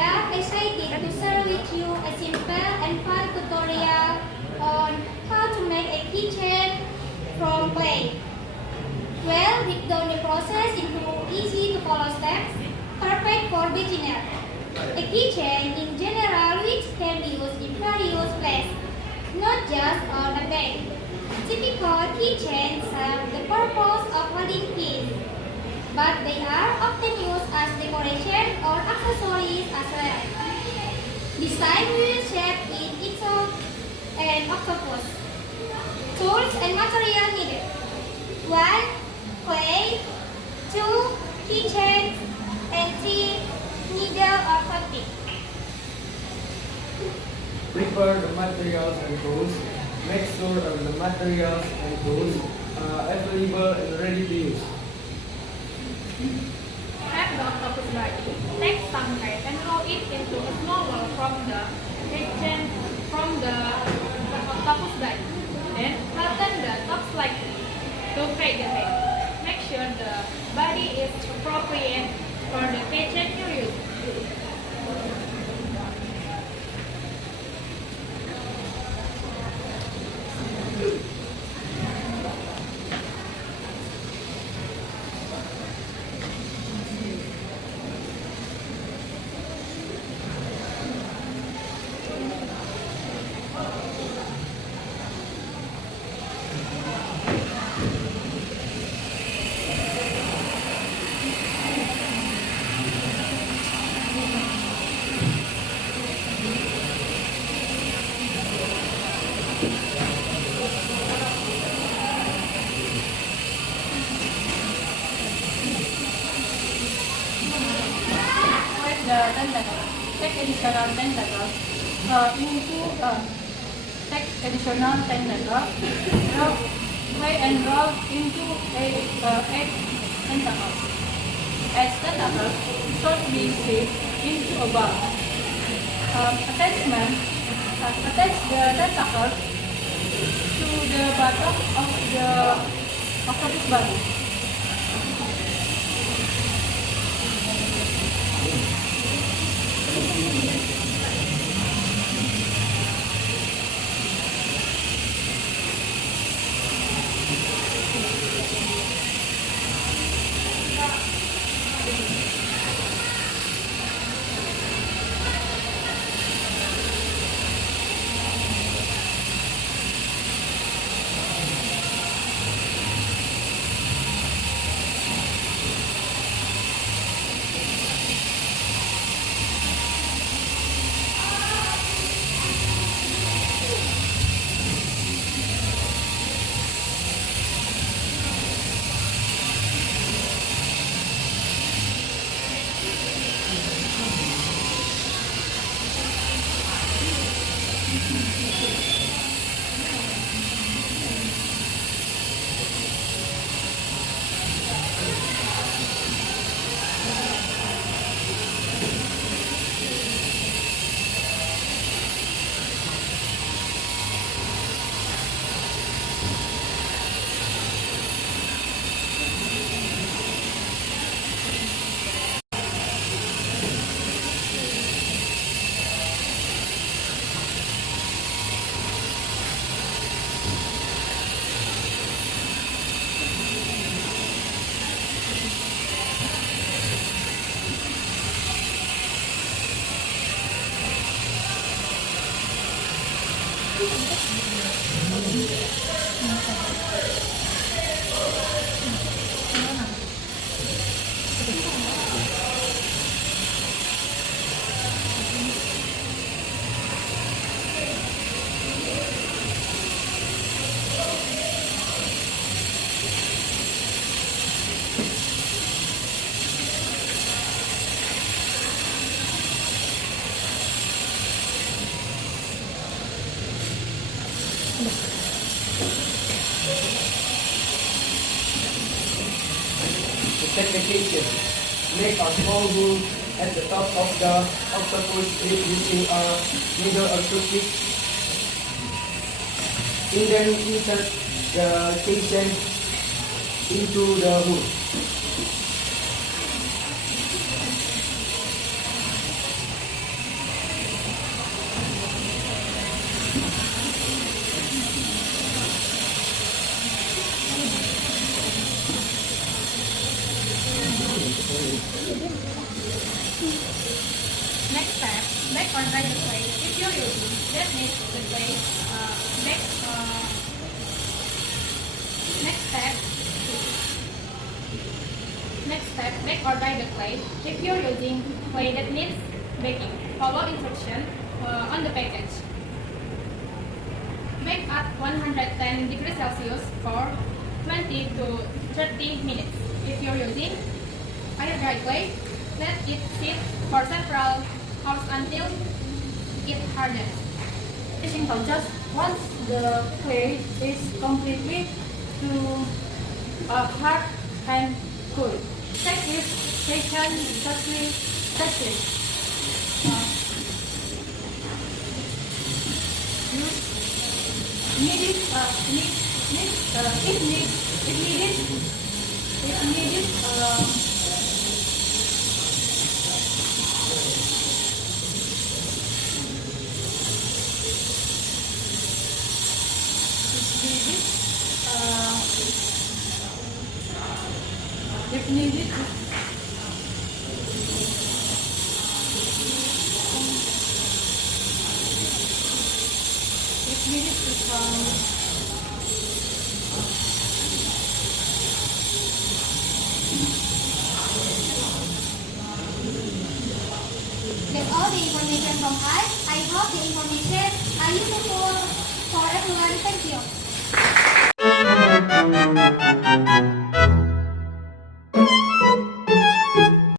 are excited to share with you a simple and fun tutorial on how to make a keychain from clay. We'll break down the process into easy to follow steps, perfect for beginners. A keychain in general which can be used in various places, not just on a bag. Typical keychains serve the purpose of holding keys, but they are often used as decoration or accessories as well. This time we will shape in ito and octopus. Tools and material needed. 1. Clay. 2. Keychain. And 3. Needle or fabric. Prepare the materials and tools. Make sure that the materials and tools are available and ready to use. Have the octopus body. Take some tape and roll it into a small ball from the keychain from the octopus body. Then flatten the top slightly to create the head. Make sure the body is appropriate for the keychain you use. The tentacle. Take additional tentacle take additional tentacle. Roll and roll into eight tentacles. As tentacles should be shaped into a ball. Attachment. Attach the tentacle to the bottom of the octopus body. Take the keychain. Make a small hole at the top of the octopus grip using a needle or toothpick. And then insert the keychain into the hole. Next step, bake or dry the clay. If you're using that needs the clay, bake. Next step, bake or dry the clay. If you're using clay that needs baking, follow instruction on the package. Bake at 110 degrees Celsius for 20 to 30 minutes. If you're using air dry clay, let it sit for several hours until it hardens. Finishing touches. Once the clay is completely to hard and cool, check if Keychain successfully tested. If needed, if needed, That's all the information from us. I hope the information are useful for everyone. Thank you.